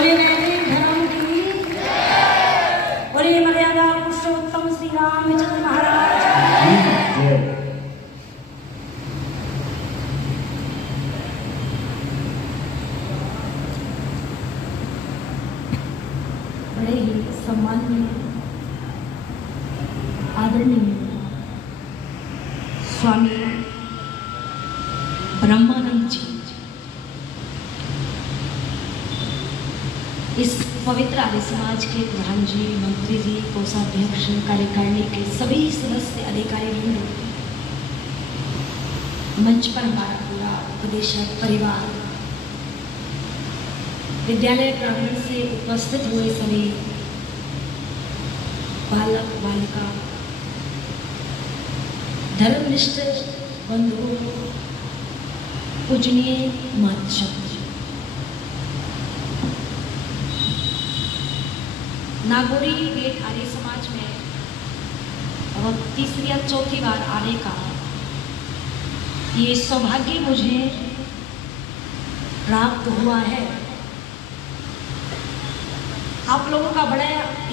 बोलिए वैदिक धर्म की, बोलिए मर्यादा पुरुषोत्तम श्री रामचंद्र महाराज की। बड़े ही सम्माननीय आदरणीय स्वामी ब्रह्मानंद जी इस पवित्र आर्य समाज के प्रधान जी, मंत्री जी, कोषाध्यक्ष, कार्यकारिणी के सभी सदस्य, अधिकारी वृंद, मंच पर हमारा पूरा उपदेशक परिवार, विद्यालय प्रांगण से उपस्थित हुए सभी बालक बालिका, धर्मनिष्ठ बंधु, पूजनीय मातृशक्ति, नागौरी गेट आर्य समाज में और तीसरी या चौथी बार आने का ये सौभाग्य मुझे प्राप्त हुआ है। आप लोगों का बड़ा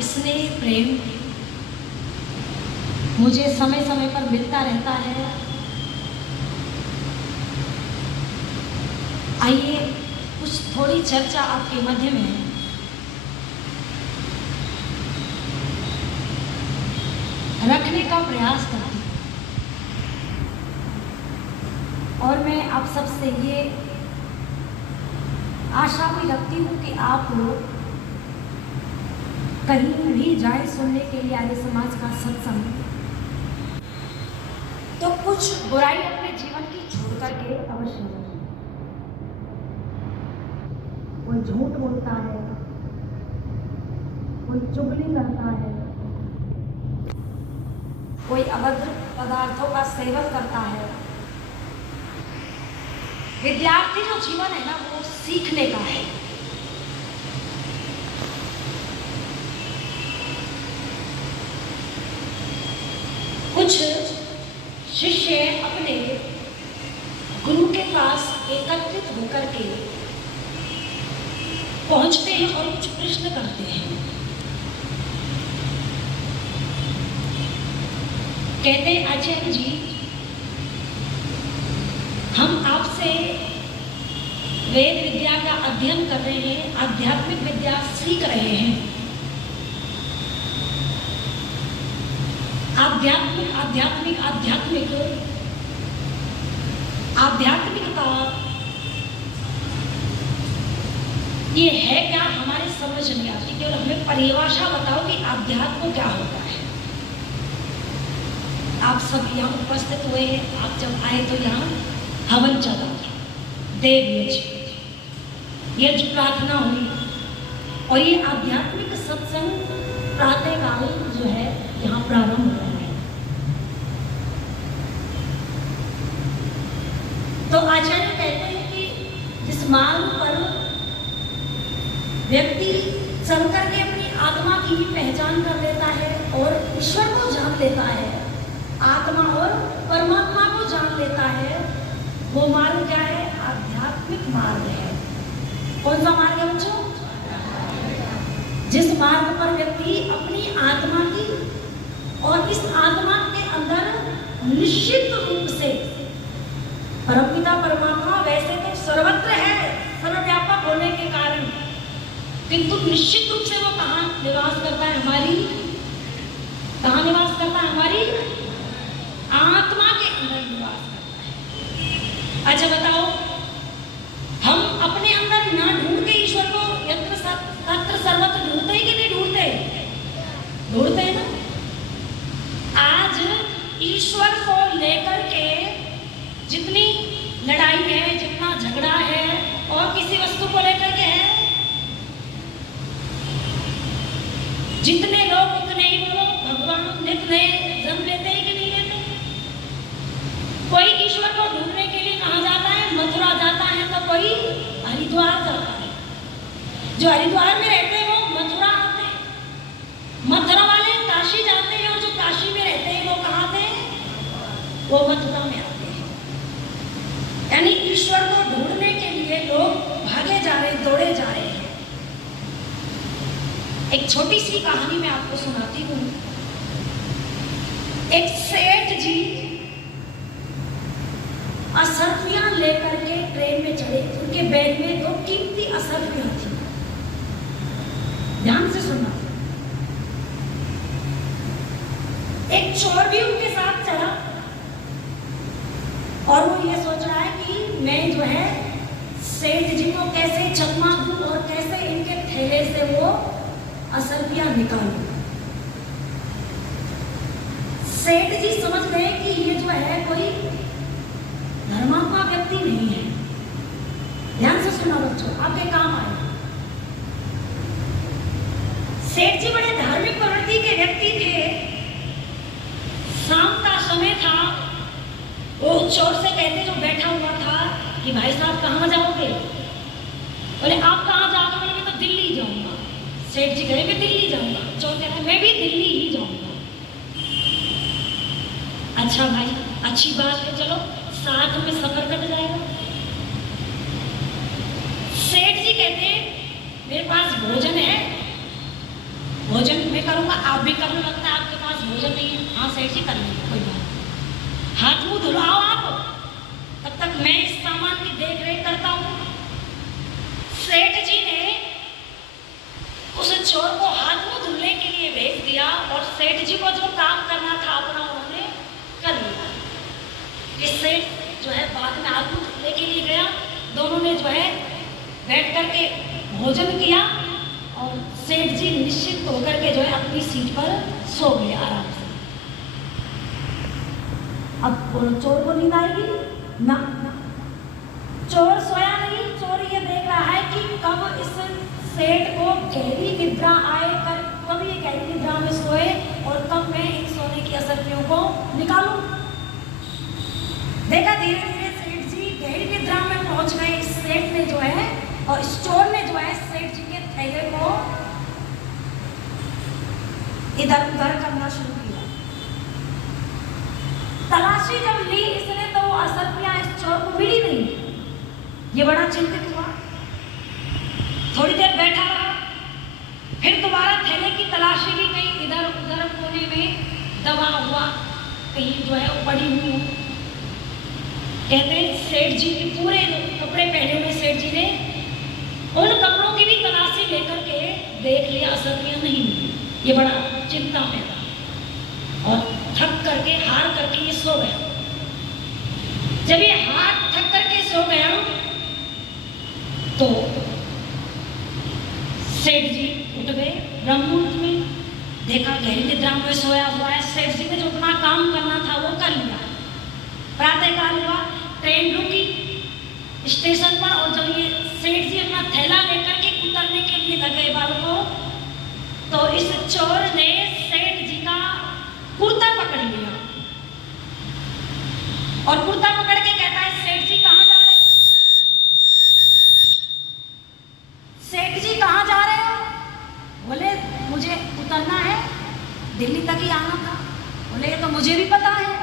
स्नेह प्रेम मुझे समय समय पर मिलता रहता है। आइए कुछ थोड़ी चर्चा आपके मध्य में रखने का प्रयास करती हूँ और मैं आप सबसे ये आशा भी रखती हूँ कि आप लोग कहीं भी जाए सुनने के लिए आर्य समाज का सत्संग, तो कुछ बुराई अपने जीवन की छोड़ करके अवश्य रखें। कोई झूठ बोलता है, कोई चुगली करता है, कोई अभद्र पदार्थों का सेवन करता है। विद्यार्थी जो जीवन है ना, वो सीखने का है। कुछ शिष्य अपने गुरु के पास एकत्रित होकर के पहुंचते हैं और कुछ प्रश्न करते हैं। कहते हैं, आचार्य जी, हम आपसे वेद विद्या का अध्ययन कर रहे हैं, आध्यात्मिक विद्या सीख रहे हैं। आध्यात्मिकता ये है क्या, हमारी समझ नहीं आती। केवल हमें परिभाषा बताओ कि आध्यात्म क्या होता है। आप सब यहाँ उपस्थित हुए हैं। आप जब आए तो यहाँ हवन चला था, देव यज्ञ प्रार्थना हुई और ये आध्यात्मिक सत्संग प्रातःकाल जो है यहाँ प्रारंभ हो रहा है। तो आचार्य कहते हैं कि जिस मार्ग पर व्यक्ति चल करके अपनी आत्मा की भी पहचान कर लेता है और ईश्वर को जान लेता है, आत्मा और परमात्मा को जान लेता है, वो मार्ग क्या है? आध्यात्मिक मार्ग है। कौन सा मार्ग है बच्चों? जिस मार्ग पर व्यक्ति अपनी आत्मा की और इस आत्मा के अंदर निश्चित रूप से परमपिता परमात्मा वैसे तो सर्वत्र है, सर्वव्यापक होने के कारण, किंतु निश्चित रूप से वो कहाँ निवास करता है? कहाँ निवास करता है? हमारी आत्मा के अंदर निवास करता है। अच्छा बताओ, हम अपने अंदर ना ढूंढ के ईश्वर को यत्र सर्वत्र ढूंढते हैं कि नहीं ढूंढते? ढूंढते हैं ना। आज ईश्वर को लेकर के जितनी लड़ाई है, जितना झगड़ा है और किसी वस्तु को लेकर के है, जितने लोग उतने ही वो भगवान नित्य नए जन्म लेते हैं कि नहीं लेते? कोई ईश्वर को ढूंढने के लिए कहाँ जाता है? मथुरा जाता है, तो कोई हरिद्वार जाता है। जो हरिद्वार में रहते हैं वो मथुरा आते हैं, मथुरा वाले काशी जाते हैं, और जो काशी में रहते हैं वो कहाँ आते हैं? वो मथुरा में आते हैं। यानी ईश्वर को ढूंढने के लिए लोग भागे जा रहे, दौड़े जा रहे हैं। एक छोटी सी कहानी मैं आपको सुनाती हूँ। एक सेठ जी असरफियां लेकर के ट्रेन में चढ़े। उनके बैग में 2 कीमती असरफियां थी। ध्यान से सुनना। एक चोर भी उनके साथ चला और वो ये सोच रहा है कि मैं जो है सेठ जी को कैसे चकमा दूं और कैसे इनके थैले से वो असरफियां निकालूं। सेठ जी समझ गए कि ये जो है कोई धर्मात्मा व्यक्ति नहीं है। ध्यान से सुना बच्चों, आपके काम आए। सेठ जी बड़े धार्मिक प्रवृत्ति के व्यक्ति थे। शाम का समय था। वो चोर से कहते जो बैठा हुआ था कि भाई साहब कहाँ जाओगे? बोले आप कहाँ जाओगे? बोले मैं तो दिल्ली जाऊंगा। सेठ जी कहे मैं दिल्ली जाऊंगा। चोर कहता मैं भी दिल्ली ही जाऊंगा। अच्छा भाई, अच्छी बात है, चलो साथ में सफर कट जाएगा। सेठ जी कहते मेरे पास भोजन है, भोजन मैं करूंगा, आप भी कर लो। लगता है आपके पास भोजन नहीं है। हाँ सेठ जी कर लीजिए, कोई बात। हाथ मुंह धुलाओ आप, तब तक मैं इस सामान की देख रेख करता हूँ। सेठ जी ने उस चोर को हाथ मुंह धुलने के लिए भेज दिया और सेठ जी को जो काम करना था अपना उन्होंने कर लिया। इससे जो है बाद में हाथ मुंह धुलने के लिए गया। दोनों ने जो है बैठ करके भोजन किया और सेठ जी निश्चित होकर के जो है अपनी सीट पर सो गए आराम से। अब बोलो चोर को नींद आएगी ना? चोर सोया नहीं। चोर ये देख रहा है कि कब इस सेठ को गहरी निद्रा आए, कब ये गहरी निद्रा में सोए और कब मैं इन सोने की असरफियों को निकालूं। देखा धीरे धीरे सेठ जी गहरी निद्रा में पहुंच गए। इस सेठ ने जो है और इस चोर ने जो है सेठ जी के थैले को इधर उधर करना शुरू किया। तलाशी जब ली इसने तो वो असरफियां इस चोर को मिली नहीं। ये बड़ा चिंतित हुआ। थोड़ी देर बैठा रहा, फिर दोबारा थैले की तलाशी ली। कहीं इधर उधर कोने में दबा हुआ कहीं जो है वो पड़ी हुई हो। कहते हैं सेठ जी के पूरे कपड़े पहने हुए सेठ जी ने उन कपड़ों की भी तलाशी लेकर के देख लिया, असरफियां नहीं मिली। ये बड़ा चिंता में था और थक करके हार करके ये सो गया। जब ये हार थक करके सो गया तो सेठ जी उठ गए ब्रह्म मुहूर्त में। देखा गहरी निद्रा में सोया हुआ है। सेठ जी ने जो अपना काम करना था वो कर लिया। प्रातःकाल हुआ, ट्रेन रुकी स्टेशन पर और जब ये सेठ जी अपना थैला लेकर के उतरने के लिए लगे बालकों, तो इस चोर ने सेठ जी का कुर्ता पकड़ लिया और कुर्ता पकड़ के कहता है सेठ जी कहाँ जा रहे हो? सेठ जी कहाँ जा रहे हो? बोले मुझे उतरना है, दिल्ली तक ही आना था। बोले ये तो मुझे भी पता है,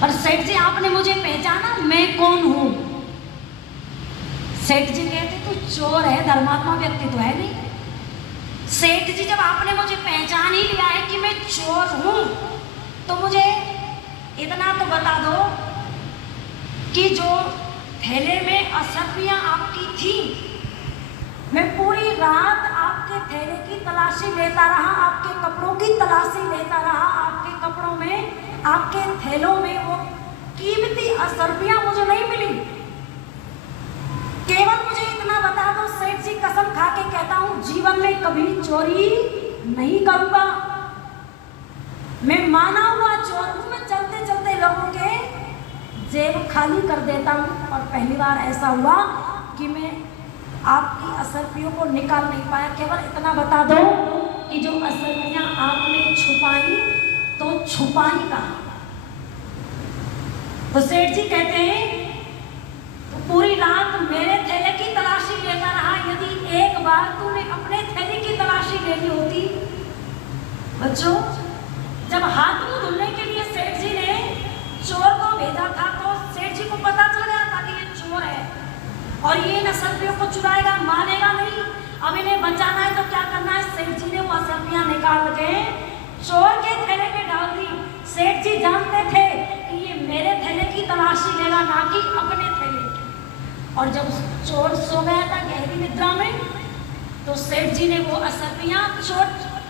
पर सेठ जी आपने मुझे पहचाना, मैं कौन हूं? सेठ जी कहते तू चोर है, धर्मात्मा व्यक्ति तो है नहीं। सेठ जी जब आपने मुझे पहचान ही लिया है कि मैं चोर हूं, तो मुझे इतना तो बता दो कि जो थैले में असरफियां आपकी थी, मैं पूरी रात आपके थैले की तलाशी लेता रहा, आपके कपड़ों की तलाशी लेता रहा। आपके कपड़ों में, आपके थैलों में वो कीमती असरफियां मुझे नहीं मिली। केवल मुझे इतना बता दो सेठ जी, कसम खा के कहता हूं जीवन में कभी चोरी नहीं करूंगा। मैं माना हुआ चोर हूं। मैं चलते चलते लोगों के जेब खाली कर देता हूं और पहली बार ऐसा हुआ कि मैं आपकी असरफियों को निकाल नहीं पाया। केवल इतना बता दो कि जो असरफियां आपने छुपाई तो छुपाई कहां? तो सेठ जी कहते हैं तो पूरी रात मेरे थैले की तलाशी लेता रहा। यदि एक बार तूने अपने थैले की तलाशी लेनी होती। बच्चों, जब हाथ मुंह धुलने के लिए सेठ जी ने चोर को भेजा था तो सेठ जी को पता चल गया था कि ये चोर है और ये असरफियों को चुराएगा, मानेगा नहीं। अब इन्हें बचाना है तो क्या करना है? सेठ जी ने वो असरपियां निकाल के चोर के थैले में डाल दी। सेठ जी जानते थे कि ये मेरे थैले की तलाशी लेगा, ना कि अपने थैले की। और जब चोर सो गया था गहरी निद्रा में, तो सेठ जी ने वो असरपियां चोर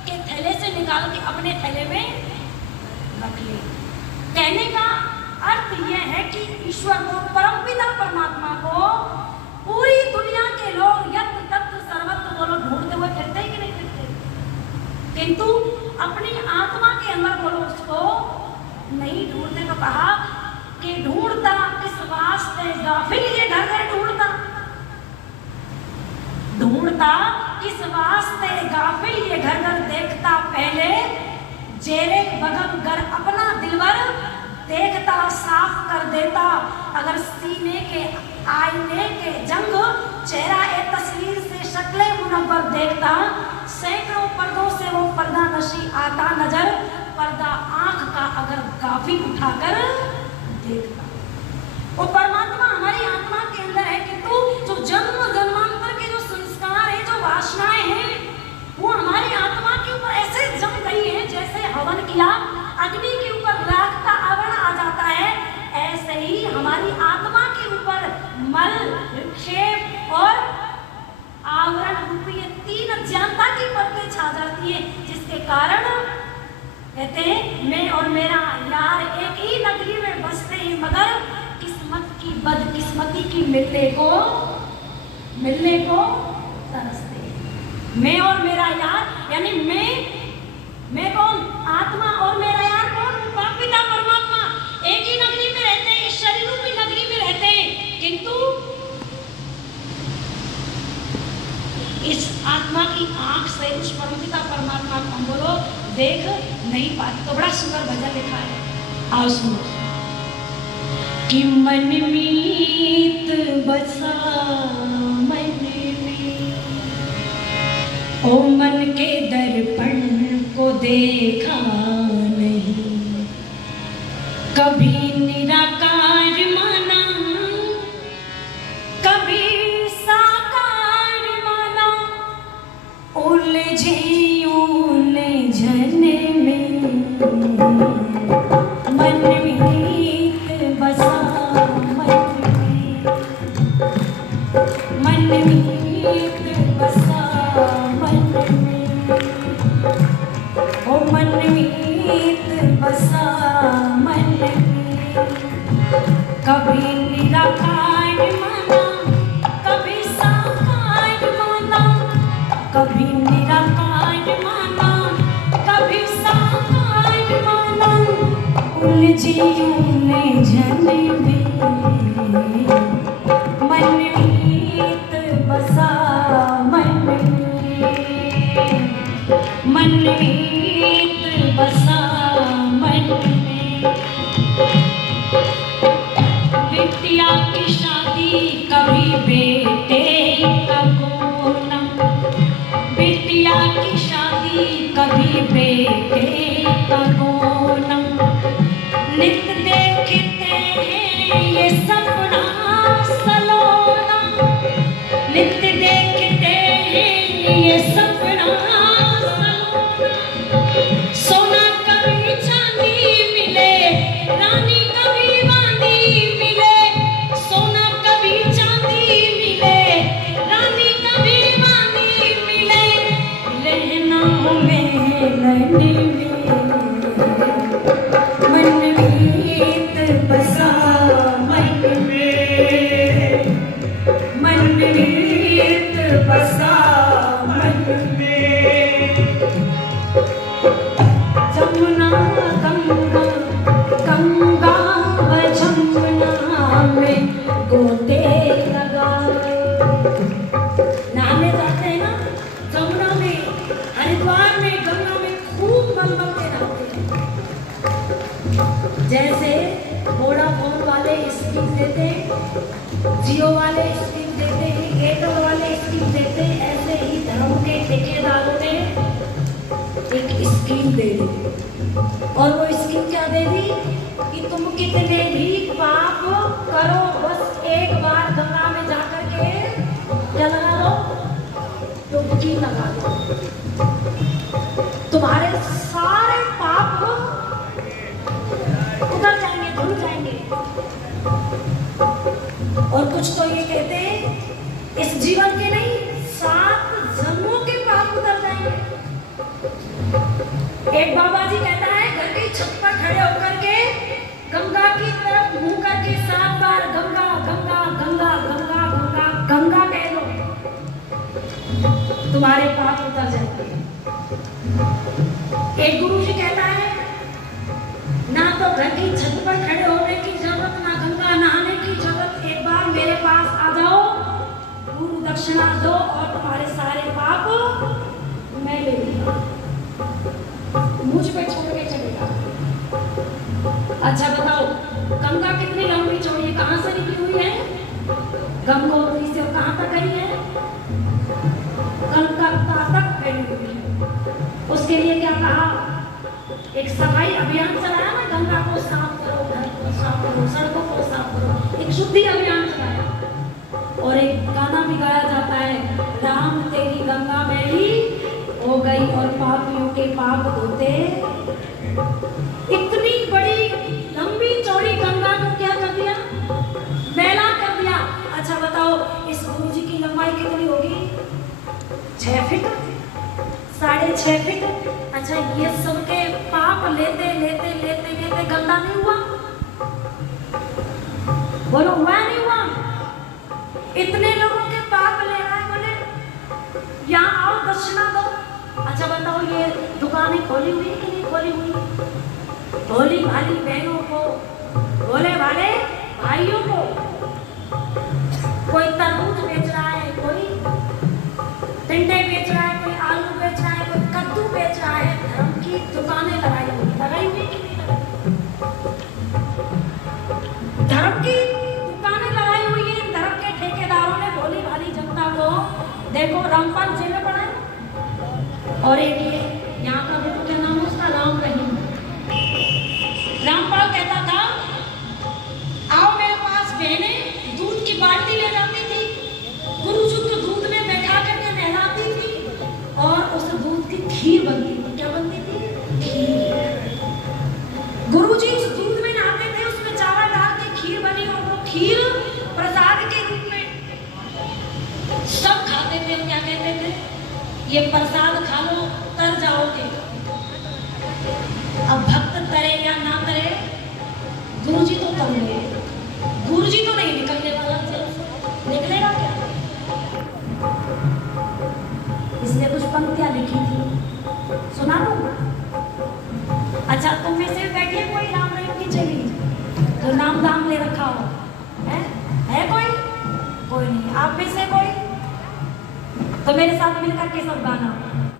के थैले से निकाल के अपने थैले में रख ली। कहने का अर्थ यह है कि ईश्वर को, परमपिता परमात्मा को पूरी दुनिया के लोग यत्र तत्र सर्वत्र बोलो ढूंढते हुए फिरते ही कि नहीं फिरते, किंतु अपनी आत्मा के अंदर बोलो उसको नहीं ढूंढते। तो कहा कि ढूंढता किस वास्ते गाफिल ये घर घर ढूंढता, ढूंढता किस वास्ते गाफिल ये घर घर देखता, पहले जेरे बगम घर अपना दिलवर देखता, साफ कर देता। अगर सीने के आईने के जंग चेहरा ए तस्वीर से शक्ले मुनव्वर देखता, सैकड़ों पर्दों से वो पर्दा नशी आता नजर, पर्दा आंख का अगर काफी उठाकर देखता। वो परमात्मा हमारी आत्मा के अंदर है, किंतु जो जन्म जन्मांतर के जो संस्कार है, जो वासनाएं हैं, वो हमारी आत्मा के ऊपर ऐसे जम गई है, जैसे हवन किया अग्नि के ऊपर राख का आवरण आ जाता है, ऐसे ही हमारी आत्मा के ऊपर मल, विक्षेप और आवरण रूपी ये तीन अज्ञानता की परतें छा जाती है, जिसके कारण कहते हैं मैं और मेरा यार एक ही नगरी में बसते हैं, मगर किस्मत की बदकिस्मती की मिलने को तरसते हैं। मैं और मेरा यार यानी मैं कौन? आत्मा। और मेरा यार कौन? परमपिता परमात्मा। एक ही नगरी में रहते हैं, इस शरीर रूपी नगरी में रहते हैं, किंतु इस आत्मा की आंख से उस परमपिता परमात्मा को हम बोलो देख नहीं पाते। तो बड़ा सुंदर भजन लिखा है, आओ सुनो। कि मन मीत बसा मन में, ओ मन के दर्पण को देखा नहीं, कभी निराकार माना, कभी साकार माना, उलझे उलझने में मन मीत बसा मन में, मन मीत बसा मन में, ओ मन मीत बसा मन में, कभी निराकार माना, कभी साकार माना, कभी निराकार माना, कभी साकार माना, उलझी उलझन में मन मीत बसा मन में, मन मीत बसा मन में। बिटिया की शादी कभी बेटे का कोलम, बिटिया की शादी कभी बेटे का कोलम, नित देखते हैं ये सपना सलोना, नित देखते हैं ये सपना सलोना, सोना कभी चांदी मिले, रानी कभी बांदी मिले, सोना कभी चांदी मिले, रानी कभी बांदी मिले, रहना में रहने में मन मीत बसा मन में, मन मीत बसा मन में। जमुना गंगा गंगा व जमुना में गोते लगाए, नहाने जाते हैं ना जमुना में, हरिद्वार में, गंगा में खूब मल के नहाते हैं। जैसे वोडाफोन वाले स्कीम देते हैं, जियो वाले स्कीम देते हैं, एयरटेल वाले स्कीम देते हैं, ऐसे ही धर्म के ठेकेदारों ने एक स्कीम दे दी। और वो स्कीम क्या दे दी कि तुम कितने भी पाप करो, बस एक बार गंगा में जाकर के क्या लगा लो, तो और कुछ तो ये कहते हैं इस जीवन के नहीं 7 जन्मों के पाप उतर जाएंगे। एक बाबा जी कहता है घर की छत पर खड़े होकर के गंगा की तरफ मुंह करके 7 बार गंगा गंगा गंगा गंगा गंगा गंगा कह दो, तुम्हारे पाप उतर जाएंगे। एक गुरु जी कहता है ना तो घर की छत पर खड़े होने की जरूरत, ना गंगा नहाने की जरूरत, एक बार मेरे पास आ जाओ, गुरु दक्षिणा दो और तुम्हारे सारे पाप मैं ले लूंगा, मुझ पे छोड़ के चलेगा। अच्छा बताओ गंगा कितनी लंबी चौड़ी है, कहां से निकली हुई है? गंगोत्री से कहां तक गई है? कलकत्ता तक गई हुई है। उसके लिए क्या कहा? एक सफाई अभियान चलाया ना, गंगा को साफ करो, घर को साफ करो, सड़कों को साफ करो, एक शुद्धि अभियान चलाया। और एक गाना भी गाया जाता है, राम तेरी गंगा मैली हो गई और पापियों के पाप धोते। इतनी बड़ी लंबी चौड़ी गंगा को क्या कर दिया? मैला कर दिया। अच्छा बताओ इस गुरु जी की लंबाई कितनी होगी? 6 फीट, 6.5 फीट। अच्छा ये सबके पाप लेते लेते लेते लेते गंदा नहीं हुआ? बोलो हुआ नहीं हुआ? इतने लोगों के पाप ले रहा है, बोले यहाँ आओ दक्षिणा दो। अच्छा बताओ ये दुकानें खोली हुई कि नहीं खोली हुई? भोली भाली बहनों को, भोले भाले भाइयों को, कोई तरबूज बेच रहा है, कोई टिंडे बेच रहा है, कोई आलू बेच रहा है, कोई कद्दू बेच रहा है। धर्म की दुकानें लगाई हुई कि नहीं लगाई? धर्म की दुकानें लगाई हुई है धर्म के ठेकेदारों ने भोली भाली जनता को। देखो रामपाल जेल में पड़ा है, और एक ये यहाँ का गुरु क्या नाम है उसका? राम रहीम। रामपाल कहता था आओ मेरे पास बहने, दूध की बाल्टी ले जाती थी, गुरु जी को दूध में बैठा करके नहलाती थी और उस दूध की खीर बनती थी। क्या बनती थी? खीर। गुरु जी उस दूध में नहाते थे, उसमें चावल डाल के खीर बनी और वो खीर प्रसाद के रूप में सब खाते थे। क्या कहते थे? ये प्रसाद खा लो तर जाओगे। अब भक्त करे या ना करे, गुरु जी तो तर गए, गुरु जी तो नहीं निकलने वाला, निकलेगा क्या? इसलिए कुछ पंक्तियां लिखी थी, सुना दो। अच्छा तुम में से बैठिए कोई राम रहीम की चली जो नाम दाम ले रखा हो, है कोई नहीं? आप में से कोई? तो मेरे साथ मिलकर के सब गाना